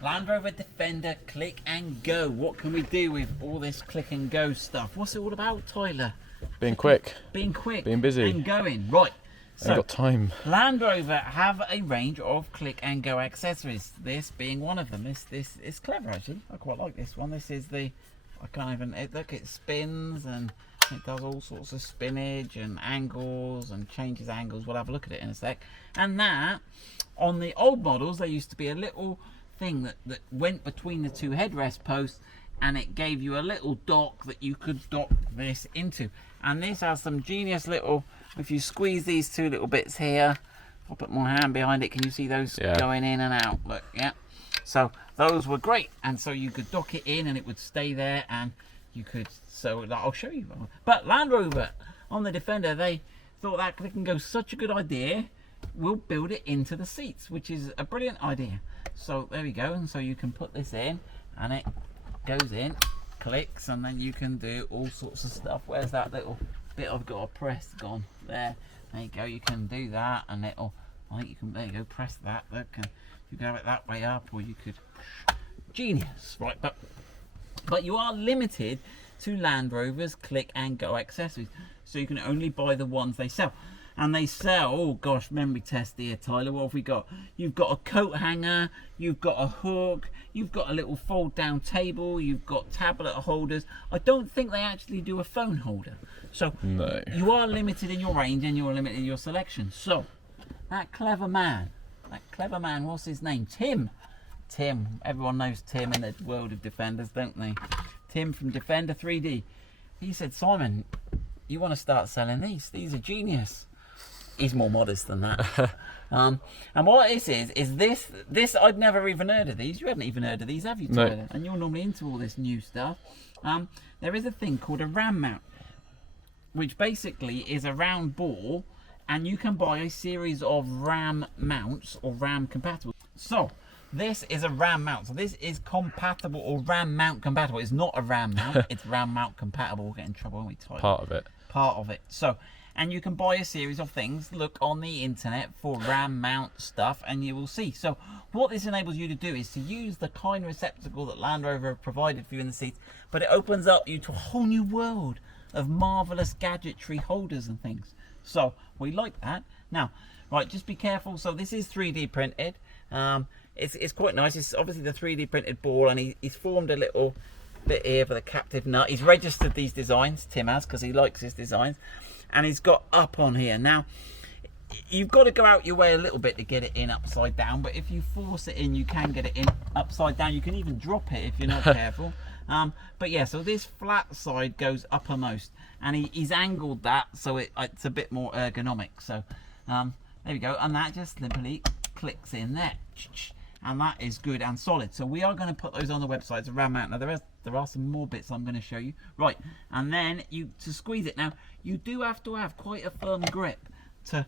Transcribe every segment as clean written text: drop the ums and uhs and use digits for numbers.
Land Rover Defender Click and Go. What can we do with all this click and go stuff? What's it all about, Tyler? Being quick. Being quick. Being busy. And going. Right. So, I've got time. Land Rover have a range of click and go accessories. This being one of them. This is clever actually. I quite like this one. This is the, I can't even, look, it spins and it does all sorts of spinach and angles and changes angles. We'll have a look at it in a sec. And that, on the old models, there used to be a little thing that went between the two headrest posts, and it gave you a little dock that you could dock this into. And this has some genius little, if you squeeze these two little bits here, I'll put my hand behind it, can you see those going in and out? Look, yeah. So those were great, and so you could dock it in and it would stay there, and you could, so I'll show you. But Land Rover on the Defender, they thought that click and go such a good idea, we'll build it into the seats, which is a brilliant idea. So there we go, and so you can put this in and it goes in, clicks, and then you can do all sorts of stuff. Where's that little bit I've got to press gone? There you go, you can do that, and it'll, I think you can, there you go, press that, look, and you can have it that way up, or you could, genius, right? But you are limited to Land Rover's click and go accessories, so you can only buy the ones they sell. And they sell, oh gosh, memory test here, Tyler, what have we got? You've got a coat hanger, you've got a hook, you've got a little fold down table, you've got tablet holders. I don't think they actually do a phone holder. So no. You are limited in your range and you're limited in your selection. So that clever man, what's his name? Tim, everyone knows Tim in the world of Defenders, don't they? Tim from Defender 3D. He said, Simon, you want to start selling these? These are genius. He's more modest than that. And what this is this I'd never even heard of these. You hadn't even heard of these, have you, Tyler? No. And you're normally into all this new stuff. There is a thing called a ram mount, which basically is a round ball, and you can buy a series of ram mounts or ram compatible. So this is a ram mount. So this is compatible, or ram mount compatible. It's not a ram mount, it's ram mount compatible. We'll get in trouble when we type. Part of it. Part of it. So, and you can buy a series of things, look on the internet for ram mount stuff, and you will see. So what this enables you to do is to use the kind receptacle that Land Rover have provided for you in the seats, but it opens up you to a whole new world of marvelous gadgetry holders and things. So we like that. Now, right, just be careful. So this is 3D printed. It's quite nice. It's obviously the 3D printed ball, and he's formed a little bit here for the captive nut. He's registered these designs, Tim has, because he likes his designs, and he's got up on here. Now you've got to go out your way a little bit to get it in upside down, but if you force it in, you can get it in upside down. You can even drop it if you're not careful. But yeah, so this flat side goes uppermost, and he's angled that so it's a bit more ergonomic. So there we go, and that just simply clicks in there, and that is good and solid. So we are going to put those on the website to ram out. Now there are some more bits I'm going to show you. Right, and then to squeeze it. Now you do have to have quite a firm grip to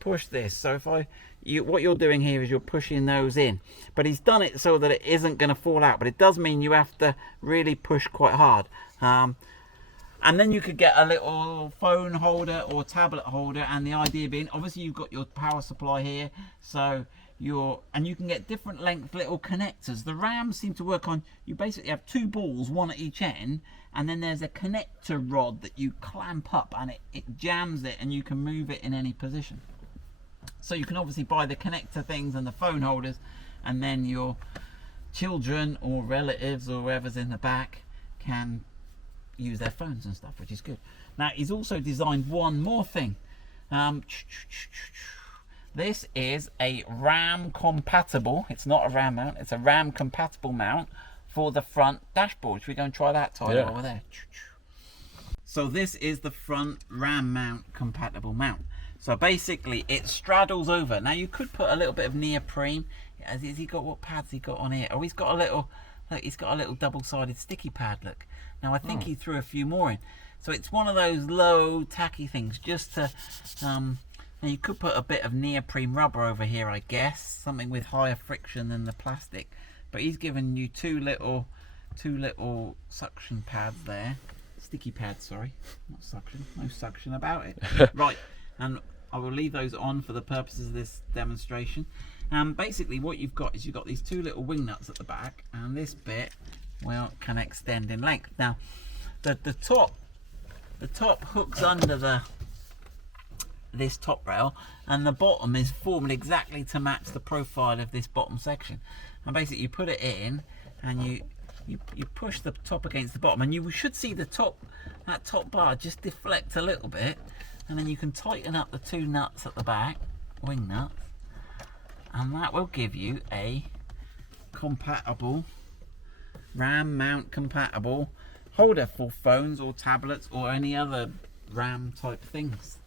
push this. So what you're doing here is you're pushing those in, but he's done it so that it isn't going to fall out, but it does mean you have to really push quite hard. And then you could get a little phone holder or tablet holder, and the idea being, obviously you've got your power supply here, so and you can get different length little connectors. The rams seem to work on, you basically have two balls, one at each end, and then there's a connector rod that you clamp up, and it jams it, and you can move it in any position. So you can obviously buy the connector things and the phone holders, and then your children or relatives or whoever's in the back can use their phones and stuff, which is good. Now he's also designed one more thing. This is a RAM compatible, it's not a RAM mount, it's a RAM compatible mount for the front dashboard. Should we go and try that, Tyler, over there? So this is the front RAM mount compatible mount. So basically it straddles over. Now you could put a little bit of neoprene. Has he got, what pads he got on here? Oh, he's got a little, look, he's got a little double-sided sticky pad, look. Now I think he threw a few more in. So it's one of those low tacky things just to, now you could put a bit of neoprene rubber over here, I guess, something with higher friction than the plastic. But he's given you two little suction pads there. Sticky pads, sorry, not suction, no suction about it. Right, and I will leave those on for the purposes of this demonstration. And basically what you've got is you've got these two little wing nuts at the back, and this bit, well, can extend in length. Now the top hooks under this top rail, and the bottom is formed exactly to match the profile of this bottom section. And basically you put it in, and you push the top against the bottom, and you should see that top bar just deflect a little bit, and then you can tighten up the two nuts at the back, wing nuts, and that will give you a compatible RAM mount compatible holder for phones or tablets or any other RAM type things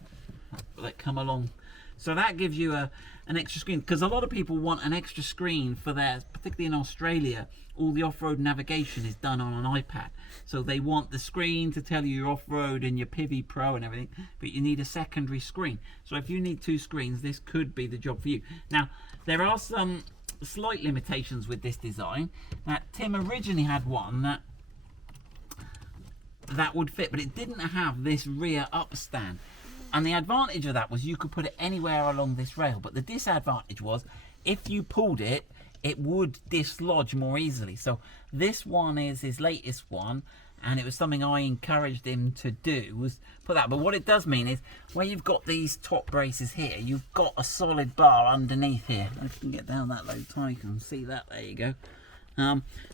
that come along. So that gives you an extra screen, because a lot of people want an extra screen for their, particularly in Australia, all the off-road navigation is done on an iPad. So they want the screen to tell you you're off-road and your Pivi Pro and everything, but you need a secondary screen. So if you need two screens, this could be the job for you. Now, there are some slight limitations with this design. Now, Tim originally had one that would fit, but it didn't have this rear up stand. And the advantage of that was you could put it anywhere along this rail, but the disadvantage was if you pulled it, it would dislodge more easily. So this one is his latest one, and it was something I encouraged him to do, was put that. But what it does mean is where you've got these top braces here, you've got a solid bar underneath here. If you can get down that low tie, you can see that. There you go.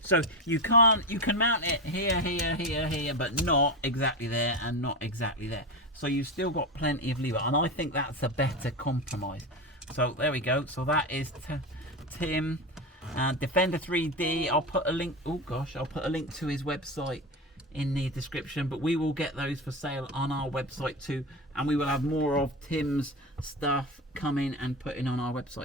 So you can mount it here, but not exactly there and not exactly there. So you've still got plenty of lever, and I think that's a better compromise. So there we go. So that is Tim Defender 3D. I'll put a link. Oh gosh, I'll put a link to his website in the description. But we will get those for sale on our website too, and we will have more of Tim's stuff coming and putting on our website.